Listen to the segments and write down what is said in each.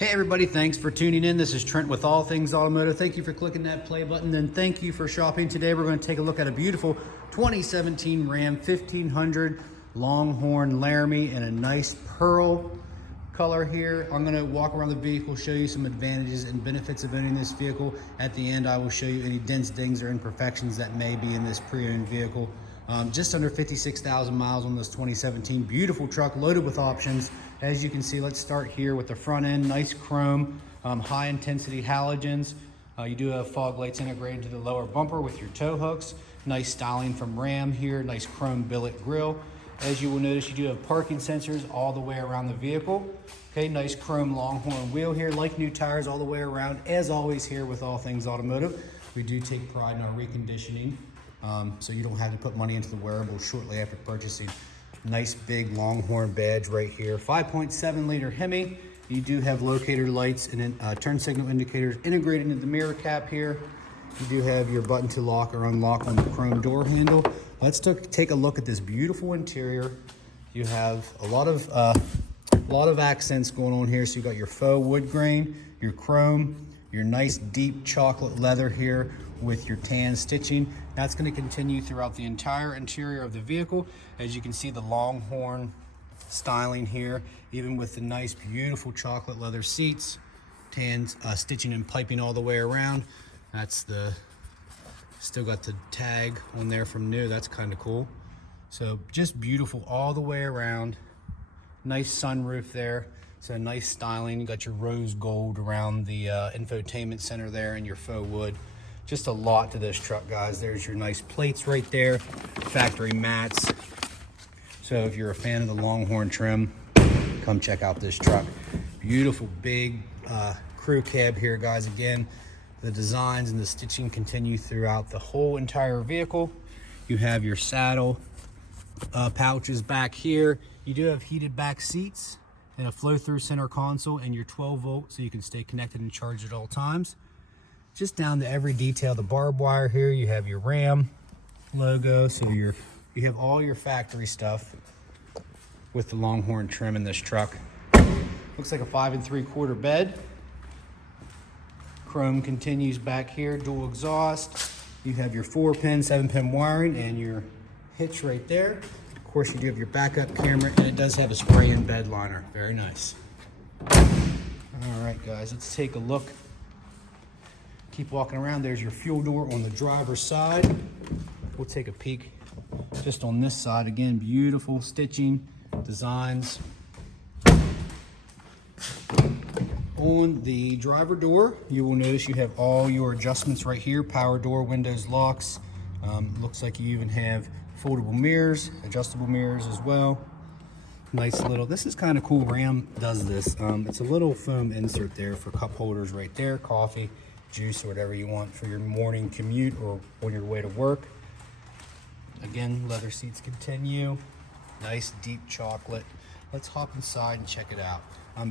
Hey everybody, thanks for tuning in. This is Trent with All Things Automotive. Thank you for clicking that play button, and thank you for shopping. Today we're going to take a look at a beautiful 2017 Ram 1500 Longhorn Laramie in a nice pearl color here. I'm going to walk around the vehicle, show you some advantages and benefits of owning this vehicle. At the end, I will show you any dents, dings, or imperfections that may be in this pre-owned vehicle. Just under 56,000 miles on this 2017. Beautiful truck, loaded with options. As you can see, let's start here with the front end. Nice chrome, high intensity halogens. You do have fog lights integrated to the lower bumper with your tow hooks. Nice styling from Ram here, nice chrome billet grille. As you will notice, you do have parking sensors all the way around the vehicle. Okay, nice chrome Longhorn wheel here, like new tires all the way around. As always here with All Things Automotive, we do take pride in our reconditioning. So you don't have to put money into the wearable shortly after purchasing. Nice big Longhorn badge right here. 5.7 liter Hemi. You do have locator lights and turn signal indicators integrated into the mirror cap here. You do have your button to lock or unlock on the chrome door handle. Let's take a look at this beautiful interior. You have a lot of accents going on here. So you got your faux wood grain, your chrome, your nice deep chocolate leather here with your tan stitching. That's going to continue throughout the entire interior of the vehicle. As you can see, the Longhorn styling here, even with the nice beautiful chocolate leather seats, tan stitching and piping all the way around. That's still got the tag on there from new. That's kind of cool. So just beautiful all the way around. Nice sunroof there. So nice styling. You got your rose gold around the infotainment center there and your faux wood. Just a lot to this truck, guys. There's your nice plates right there, factory mats. So if you're a fan of the Longhorn trim, come check out this truck. Beautiful big crew cab here, guys. Again, the designs and the stitching continue throughout the whole entire vehicle. You have your saddle pouches back here. You do have heated back seats and a flow-through center console and your 12 volt so you can stay connected and charged at all times. Just down to every detail. The barbed wire here, you have your Ram logo, so you have all your factory stuff with the Longhorn trim in this truck. Looks like a 5 3/4 bed. Chrome continues back here, dual exhaust. You have your 4-pin, 7-pin wiring and your hitch right there. Of course, you do have your backup camera, and it does have a spray-in bed liner. Very nice. All right, guys, let's take a look. Keep walking around. There's your fuel door on the driver's side. We'll take a peek just on this side. Again, beautiful stitching, designs. On the driver door, you will notice you have all your adjustments right here. Power door, windows, locks. Looks like you even have foldable mirrors, adjustable mirrors as well. Nice little, this is kind of cool. Ram does this. It's a little foam insert there for cup holders right there, coffee, juice, or whatever you want for your morning commute or on your way to work. Again, leather seats continue. Nice deep chocolate. Let's hop inside and check it out.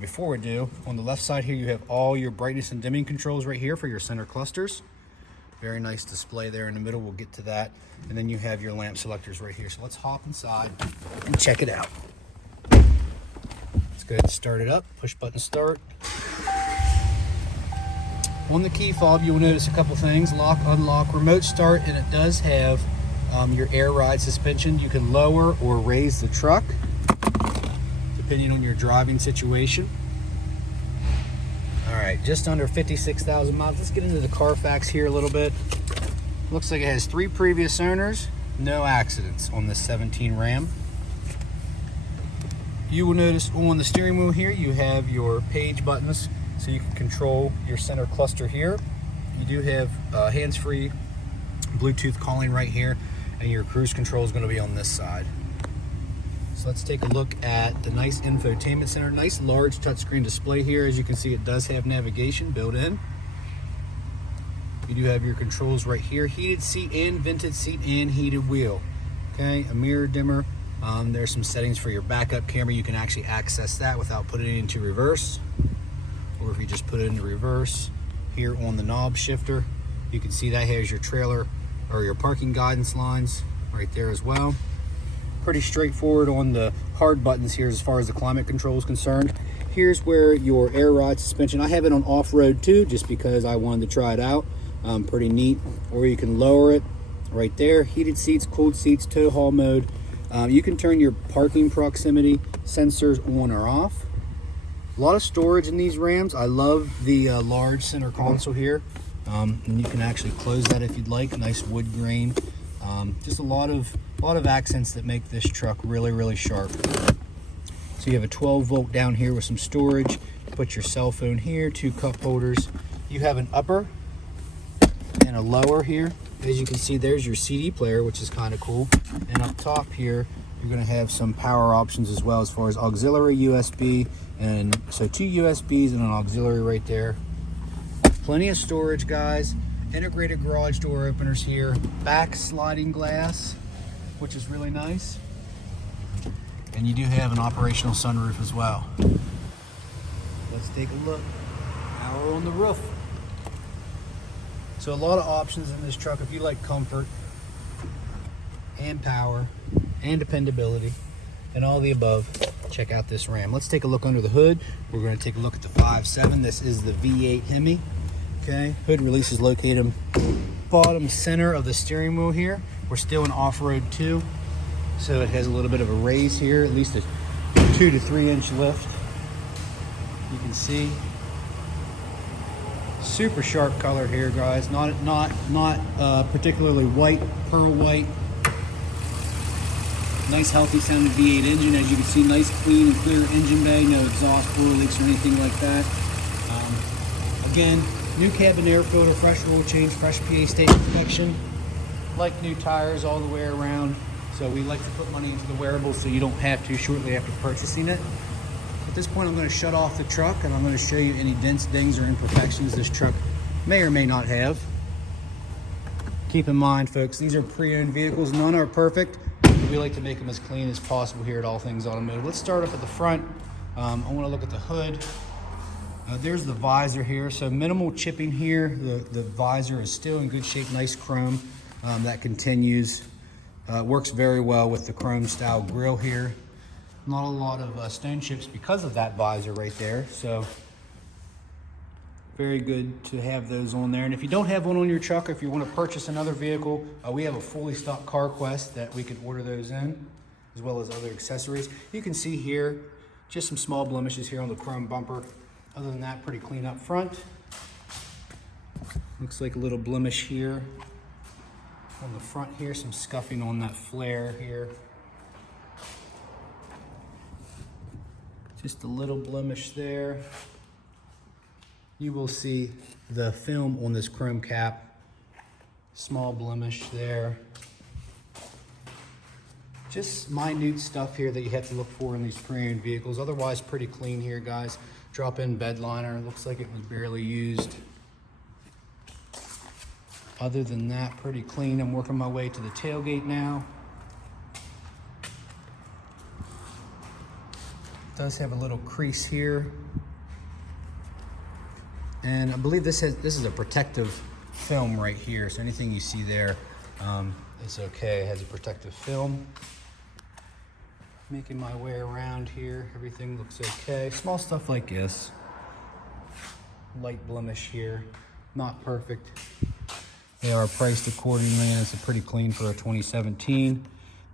Before we do, on the left side here, you have all your brightness and dimming controls right here for your center clusters. Very nice display there in the middle. We'll get to that. And then you have your lamp selectors right here. So let's hop inside and check it out. Let's go ahead and start it up. Push button start. On the key fob, you will notice a couple things. Lock, unlock, remote start, and it does have your air ride suspension. You can lower or raise the truck depending on your driving situation. All right, just under 56,000 miles. Let's get into the CARFAX here a little bit. Looks like it has 3 previous owners, no accidents on this 17 Ram. You will notice on the steering wheel here, you have your page buttons, so you can control your center cluster here. You do have hands-free Bluetooth calling right here, and your cruise control is going to be on this side. So let's take a look at the nice infotainment center. Nice large touchscreen display here. As you can see, it does have navigation built in. You do have your controls right here. Heated seat and vented seat and heated wheel. Okay, a mirror dimmer. There's some settings for your backup camera. You can actually access that without putting it into reverse. Or if you just put it into reverse, here on the knob shifter, you can see that has your trailer or your parking guidance lines right there as well. Pretty straightforward on the hard buttons here as far as the climate control is concerned. here's where your air ride suspension, I have it on off-road too, just because I wanted to try it out. Pretty neat. Or you can lower it right there. Heated seats, cooled seats, tow haul mode. You can turn your parking proximity sensors on or off. A lot of storage in these Rams. I love the large center console here. And you can actually close that if you'd like. Nice wood grain. Just a lot of accents that make this truck really, really sharp. So you have a 12 volt down here with some storage. Put your cell phone here, 2 cup holders. You have an upper and a lower here. As you can see, there's your CD player, which is kind of cool. And up top here, you're going to have some power options as well, as far as auxiliary USB, and so 2 USBs and an auxiliary right there. Plenty of storage, guys. Integrated garage door openers here. Back sliding glass, which is really nice. And you do have an operational sunroof as well. Let's take a look. Power on the roof. So a lot of options in this truck if you like comfort and power and dependability and all the above. Check out this Ram. Let's take a look under the hood. We're going to take a look at the 5.7. This is the V8 Hemi. Okay, hood release is located bottom center of the steering wheel here. We're still in off-road too, so it has a little bit of a raise here, at least a 2 to 3 inch lift. You can see super sharp color here, guys. Not particularly white, pearl white. Nice healthy sounding V8 engine. As you can see, nice clean and clear engine bay, no exhaust fluid leaks or anything like that. Again, new cabin air filter, fresh oil change, fresh PA state protection, like new tires all the way around. So we like to put money into the wearables so you don't have to shortly after purchasing it. At this point, I'm going to shut off the truck and I'm going to show you any dents, dings, or imperfections this truck may or may not have. Keep in mind, folks, these are pre-owned vehicles. None are perfect. We like to make them as clean as possible here at All Things Automotive. Let's start up at the front. I want to look at the hood. There's the visor here. So minimal chipping here. The visor is still in good shape, nice chrome. That continues. Works very well with the chrome style grille here. Not a lot of stone chips because of that visor right there. So very good to have those on there. And if you don't have one on your truck, or if you want to purchase another vehicle, we have a fully stocked CarQuest that we can order those in, as well as other accessories. You can see here, just some small blemishes here on the chrome bumper. Other than that, pretty clean up front. Looks like a little blemish here on the front here, some scuffing on that flare here. Just a little blemish there. You will see the film on this chrome cap. Small blemish there. Just minute stuff here that you have to look for in these pre-owned vehicles. Otherwise, pretty clean here, guys. Drop-in bed liner. Looks like it was barely used. Other than that, pretty clean. I'm working my way to the tailgate now. Does have a little crease here. And I believe this is a protective film right here. So anything you see there, it's okay. It has a protective film. Making my way around here. Everything looks okay. Small stuff like this. Light blemish here. Not perfect. They are priced accordingly, and it's pretty clean for a 2017.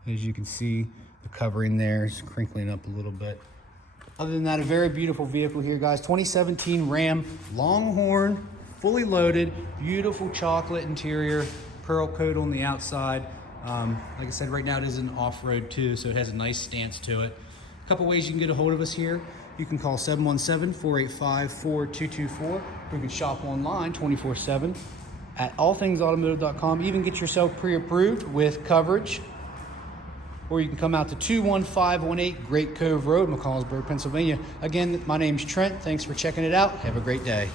As you can see, the covering there is crinkling up a little bit. Other than that, a very beautiful vehicle here, guys. 2017 Ram Longhorn, fully loaded, beautiful chocolate interior, pearl coat on the outside. Like I said, right now it is an off-road too, so it has a nice stance to it. A couple ways you can get a hold of us here. You can call 717-485-4224. Or you can shop online 24/7 at allthingsautomotive.com. Even get yourself pre-approved with coverage. Or you can come out to 21518 Great Cove Road, McCallsburg, Pennsylvania. Again, my name's Trent. Thanks for checking it out. Have a great day.